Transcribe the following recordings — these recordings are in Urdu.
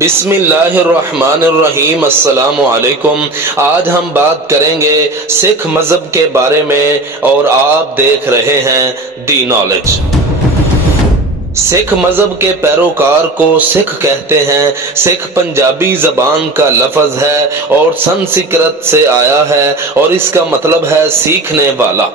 بسم اللہ الرحمن الرحیم۔ السلام علیکم۔ آج ہم بات کریں گے سکھ مذہب کے بارے میں اور آپ دیکھ رہے ہیں دی نالج۔ سکھ مذہب کے پیروکار کو سکھ کہتے ہیں۔ سکھ پنجابی زبان کا لفظ ہے اور سنسکرت سے آیا ہے اور اس کا مطلب ہے سیکھنے والا۔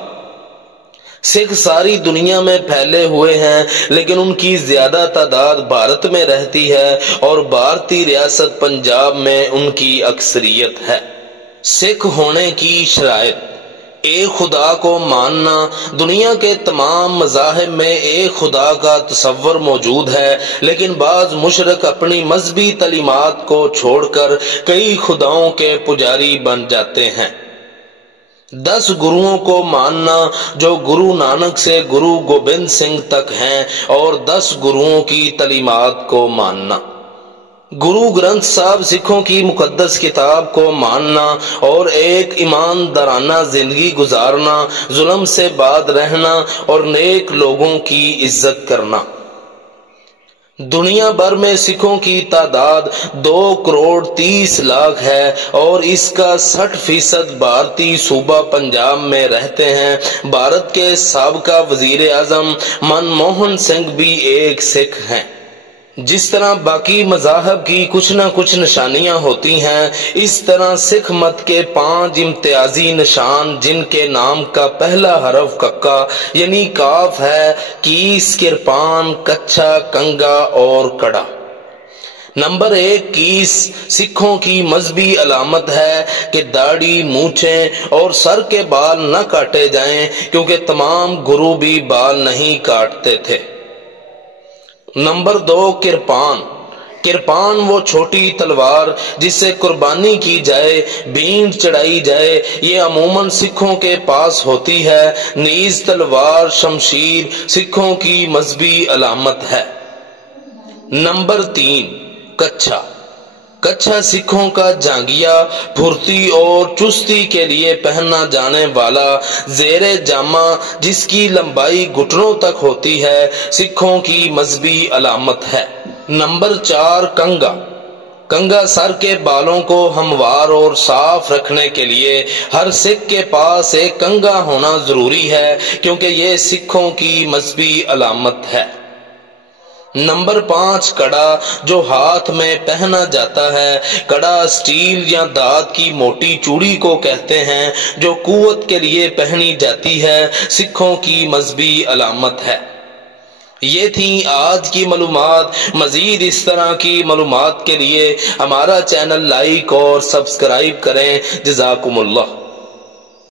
سکھ ساری دنیا میں پھیلے ہوئے ہیں لیکن ان کی زیادہ تعداد بھارت میں رہتی ہے اور بھارتی ریاست پنجاب میں ان کی اکثریت ہے۔ سکھ ہونے کی شرائط: ایک خدا کو ماننا۔ دنیا کے تمام مذاہب میں ایک خدا کا تصور موجود ہے لیکن بعض مشرک اپنی مذہبی تعلیمات کو چھوڑ کر کئی خداؤں کے پجاری بن جاتے ہیں۔ 10 گروؤں کو ماننا جو گرو نانک سے گرو گوبند سنگھ تک ہیں اور 10 گروؤں کی تعلیمات کو ماننا۔ گرو گرنتھ صاحب سکھوں کی مقدس کتاب کو ماننا اور ایک ایماندارانہ زندگی گزارنا، ظلم سے بعد رہنا اور نیک لوگوں کی عزت کرنا۔ دنیا بھر میں سکھوں کی تعداد 2,30,00,000 ہے اور اس کا 60% بھارتی صوبہ پنجاب میں رہتے ہیں۔ بھارت کے سابقہ وزیر اعظم منموہن سنگھ بھی ایک سکھ ہیں۔ جس طرح باقی مذاہب کی کچھ نہ کچھ نشانیاں ہوتی ہیں، اس طرح سکھ مت کے 5 امتیازی نشان جن کے نام کا پہلا حرف ککا یعنی کاف ہے: کیس، کرپان، کچھا، کنگا اور کڑا۔ نمبر 1، کیس سکھوں کی مذہبی علامت ہے کہ داڑھی، مونچھیں اور سر کے بال نہ کاٹے جائیں کیونکہ تمام گرو بھی بال نہیں کاٹتے تھے۔ نمبر 2، کرپان۔ کرپان وہ چھوٹی تلوار جس سے قربانی کی جائے، بھینٹ چڑھائی جائے، یہ عموماً سکھوں کے پاس ہوتی ہے۔ نیز، تلوار، شمشیر سکھوں کی مذہبی علامت ہے۔ نمبر 3، کچھا۔ کچھا سکھوں کا جانگیا، پھرتی اور چستی کے لیے پہنا جانے والا زیر جامہ جس کی لمبائی گھٹنوں تک ہوتی ہے، سکھوں کی مذہبی علامت ہے۔ نمبر 4، کنگا۔ کنگا سر کے بالوں کو ہموار اور صاف رکھنے کے لیے ہر سکھ کے پاس ایک کنگا ہونا ضروری ہے کیونکہ یہ سکھوں کی مذہبی علامت ہے۔ نمبر 5، کڑا جو ہاتھ میں پہنا جاتا ہے۔ کڑا اسٹیل یا دھات کی موٹی چوڑی کو کہتے ہیں جو قوت کے لیے پہنی جاتی ہے، سکھوں کی مذہبی علامت ہے۔ یہ تھی آج کی معلومات۔ مزید اس طرح کی معلومات کے لیے ہمارا چینل لائک اور سبسکرائب کریں۔ جزاکم اللہ۔